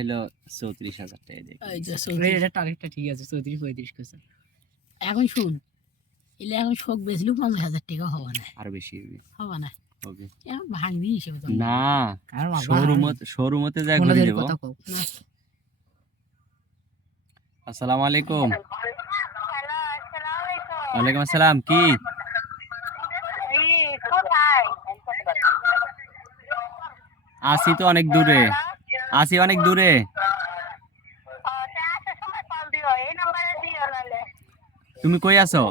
হলো 34,000 টাকা দিয়ে এই যে এটা টার্গেটটা ঠিক আছে 34-35 কইছে। এখন শুন এলে এখন শোক বেচলেও 50,000 টাকা হবে না, আরো বেশি হবে হবে না হবে এখন ভাঙবি হিসেবে তো না কারণ বাবা শোরুমতে যা কোনটা ঘুরে ধরে দেব। কথা কও। আসসালামু আলাইকুম। ওয়ালাইকুম আসসালাম। কি আসি তো অনেক দূরে, আসি অনেক দূরে। তুমি কই আছো?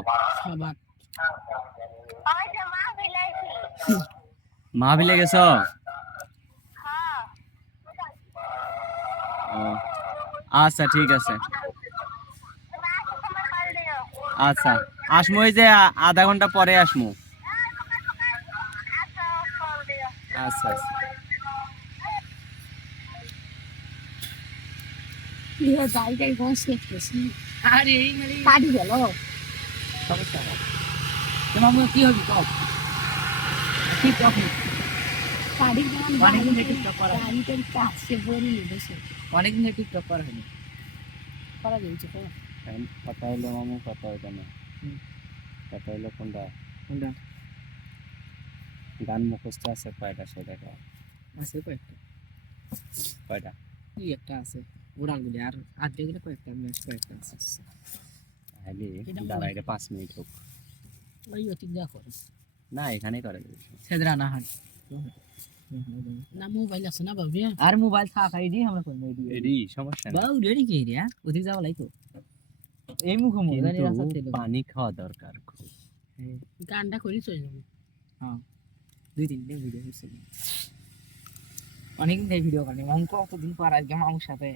সবার মাহবিলে গেছো? ও, আচ্ছা ঠিক আছে। আচ্ছা আসমু, এই যে আধা ঘন্টা পরে আসমু। আচ্ছা আচ্ছা। ইয়ে গাড়িটাই কোন সেট করছি আর এই মানে কাটি গেল সমস্যা না। তোমার মনে কি হবে কও? কি কও? কাটি গেলাম অনেকদিন থেকে টিকটক করা হয়নি। গাড়িটার কাছে বলি বসে অনেকদিন থেকে টিকটক করা হয়নি। করা যাচ্ছে তো এখন কথা হইলো মামু, কথা হইলো না। কথা হইলো কোনটা কোনটা গান মুখস্থ আছে কয়টা সেটা কও। আছে কয়েকটা, কয়টা? কি একটা আছে ওরালগুলি আর আজকে গেলে কয়েকটা ম্যাচ কয়েকটা আছে। তাহলে এটা দাঁড়া, এটা 5 মিনিট হোক। ওই অতিক যা করে না এখানে করে দেবে। সেদরা না হাট না মোবাইল আছে না বাবু আর মোবাইল থাকা এডি আমরা কই এডি এডি সমস্যা না, বাউ রেডি কি রে ওদিক যাওয়া লাইতো এই মুখ মোবাইল এর রাস্তা কিন্তু থেকে পানি খাওয়া দরকার খুব। গানটা করি চলে যাবো হ্যাঁ 2-3 ভিডিও করছি অনেকদিন থেকে ভিডিও করি মামু কতদিন পর আজকে মামুর সাথে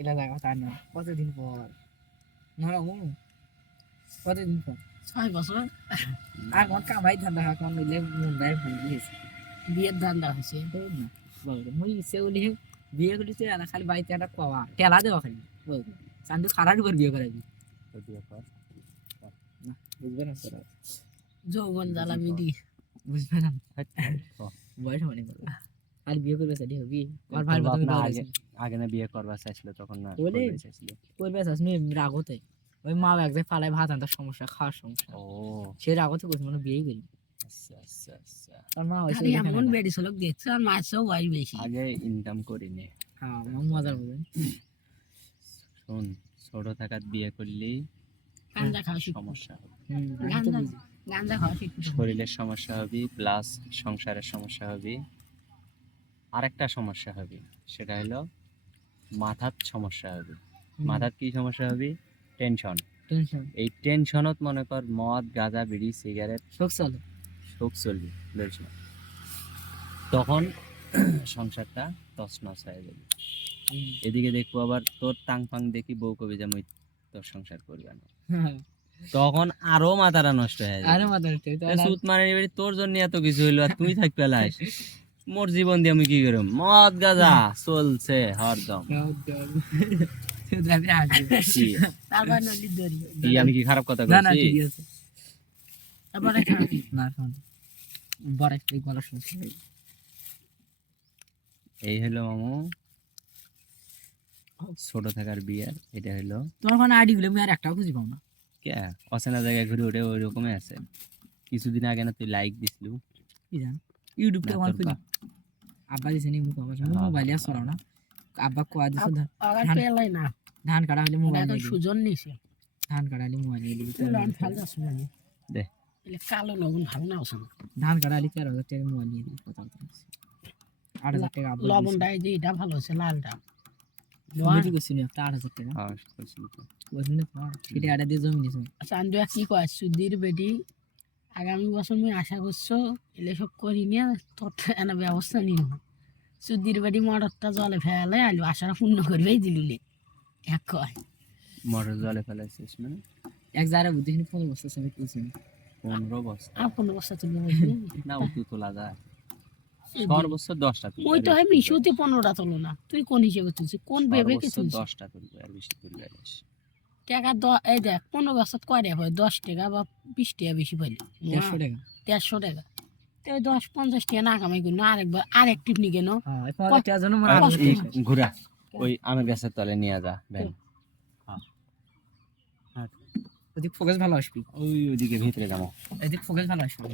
এলা দেখা তার না কতদিন পর না মামু কতদিন পর 6 বছর আর মন কামাই ধান্দা হাক মন মিলে মুন্ডায় ভুল গেছে বিয়ের ধান্দা হয়েছে না বলতো মুই ইচ্ছে বলি বিয়ে করিতে না খালি বাড়িতে একটা পাওয়া টেলা দেওয়া খালি বলতো চান্দু খারাপ উপর বিয়ে করাবি ভিডিও কর। না বুঝবে না তোরা যৌবন জ্বালা মিডি বুঝবে না ও, বয়স অনেক বড় আর বিয়ে করবে সেটি হবি আর তোর ভাই বাপ তুমি না আগে আগে না বিয়ে করবা চাইছিল তখন না বলে? করবে চাইছিল। করবে আসনি রাগতে ওই মা এক জায়গায় ফালায় ভাত আনতে সমস্যা খাওয়ার সমস্যা ও সে রাগতে করছে মানে বিয়েই করি আচ্ছা আচ্ছা আচ্ছা। তার মা হয়েছে আরে এমন বেডি সলক দেখছে আর মাছও ওয়াই বেশি আগে ইনকাম করিনি। হ্যাঁ মজার বলবেন শোন, ছোট থাকার বিয়ে করলেই গাঞ্জা খাওয়া শিখবো সমস্যা হবে, গাঞ্জা গাঞ্জা খাওয়া শিখবো শরীরের সমস্যা হবে প্লাস সংসারের সমস্যা হবে। আরেকটা সমস্যা হবে, সেটা হলো মাথার সমস্যা হবে। মাথার কি সমস্যা হবে? টেনশন। টেনশন এই টেনশনত মনে কর মদ গাঁজা বিড়ি সিগারেট শোক চলে শোক চলবে, বুঝছ না? তখন সংসারটা তছনছ হয়ে যাবে। এদিকে দেখবো আবার তোর টাং ফাং দেখি বউ কবি যে মই তোর সংসার করবে না, তখন আরো মাথাটা নষ্ট হয়ে আরে যাবে। মাদার সুত মানে তোর জন্য এত কিছু হইলো আর তুই থাকবে লাইস। মোর জীবন দিয়ে আমি কি করব? মদ গাঁজা চলছে হরদম। কি? তারপর নলি দড়ি কি আমি কি খারাপ কথা না না বলছি? ঠিক আছে তারপরে না শোন বড় একটা গলা শুনছি এই হলো মামু ছোট থাকার বিয়ে। এটা হলো তোমার কোনো আইডি গুলো আমি আর একটাও খুঁজে পাও না কে অচেনা জায়গায় ঘুরে উঠে ওই রকমই আছে। কিছুদিন আগে না তুই লাইক দিছিলু? কি জান ইউটিউব না, তে আমার তোর খুঁজে বাপ। আব্বা দিছে নি মুখ আমার হ্যাঁ, মোবাইলে আর চলাও না আব্বা কোয়া দিছে আবার পেলাই না ধান কাটা হলে মোবাইল এখন নিয়ে দিবি সুজন নিছে ধান কাটা হলে মোবাইল নিয়ে দিবি লন ফাল যাস না দে এলে কালো লবণ ভালো না আছে ধান কাটা হলে 13,000 টাকা মোবাইল নিয়ে দিবি কথা বলতে 8,000 টাকা আব্বা লবণ ডাই যে এটা ভালো আছে লালটা লবণ করছি না 8,000 টাকা হ্যাঁ কইছিলি তো। বুঝলি না সেটা আড়া দিয়ে জমি নিছো চান্দু কি কয় সুধীর বেটি আগামী বছর আমি আশা করছো এলে সব করি নিয়ে তোর এনে ব্যবস্থা নিও সুধীর বেটি মটরটা জলে ফেলে আলু আশাটা পূর্ণ করবেই দিলুলে এক কয় মোটর জলে ফেলাইছিস মানে এক জায়গা বুদ্ধি 15 বছর আমি তুলছি 15 বছর? আর 15 বছর তুলে বসবি না উতু তোলা যায় সর্বোচ্চ 10টা তুলবে। ওই তো হয় মিশুতে 15টা তোলো না তুই কোন হিসেবে তুলছিস কোন ভেবে কি তুলছিস 10টা তুলবে আর বেশি তুলবে না। টাকা এই দেখ 15 বছর কয় টাকা হয় 10 টাকা বা 20 টাকা বেশি পাইলি 150 টাকা 150 টাকা তো 10-50 টাকা না কামাই করি না আরেকবার আরেক টিপ নি কেন হ্যাঁ 50 টাকা জন্য আর এই ঘুরা ওই আমের গাছের তলে নিয়ে যা ভ্যান ওদিক ফোকাস ভালো আসবি, ওই ওইদিকে ভিতরে যাবো এদিক ফোকাস ভালো আসবি।